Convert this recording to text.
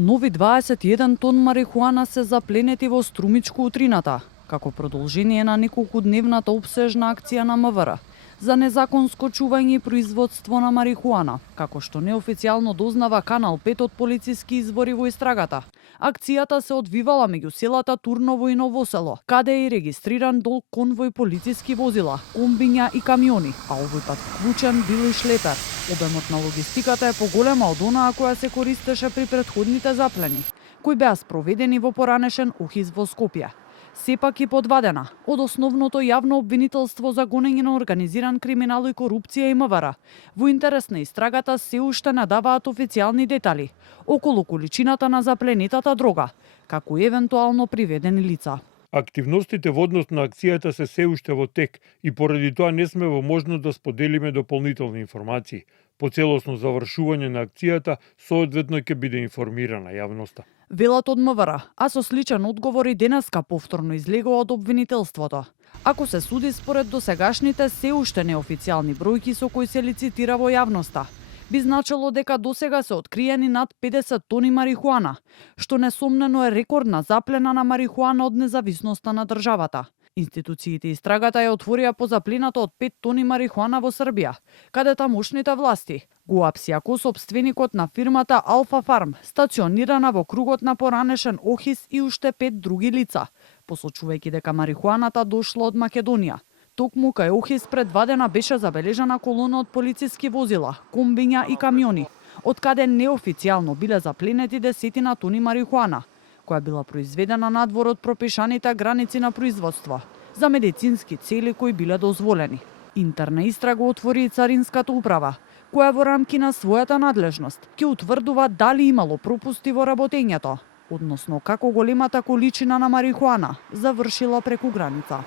Нови 21 тон марихуана се запленети во Струмичко утрината, како продолжение на неколкудневната опсежна акција на МВР за незаконско чување и производство на марихуана, како што неофицијално дознава Канал 5 од полициски извори во истрагата. Акцијата се одвивала меѓу селата Турново и Ново село, каде е и регистриран долг конвој полициски возила, комбиња и камиони, а овој пат вклучен бил и шлепер. Обемот на логистиката е поголема од онаа која се користеше при претходните заплени, кои беа спроведени во поранешен УХИС во Скопје. Сепак и подвадена од основното јавно обвинителство за гонење на организиран криминал и корупција и МВР. Во интерес на истрагата се уште надаваат официјални детали околу количината на запленетата дрога, како и евентуално приведени лица. Активностите во однос на акцијата се уште во тек и поради тоа не сме во можност да споделиме дополнителни информации. По целосно завршување на акцијата, соодветно ќе биде информирана јавноста. Велат од МВР, а со сличен одговор и денеска повторно излегува од обвинителството. Ако се суди според досегашните се уште неофицијални бројки со кои се лицитира во јавноста, би значило дека досега се откриени над 50 тони марихуана, што несомнено е рекордна заплена на марихуана од независноста на државата. Институциите истрагата ја отворија по заплената од 5 тони марихуана во Србија, каде тамошните власти го апси ако собственикот на фирмата Алфа Фарм, стационирана во кругот на поранешен ОХИС и уште 5 други лица, посочувајќи дека марихуаната дошла од Македонија. Токму кај ОХИС предвадена беше забележана колона од полициски возила, комбиња и камиони, од каде неофицијално биле запленети десетина тони марихуана, која била произведена надвор од пропишаните граници на производство, за медицински цели кои биле дозволени. Интерна истрага отвори и Царинската управа, која во рамки на својата надлежност ќе утврдува дали имало пропусти во работењето, односно како големата количина на марихуана завршила преку граница.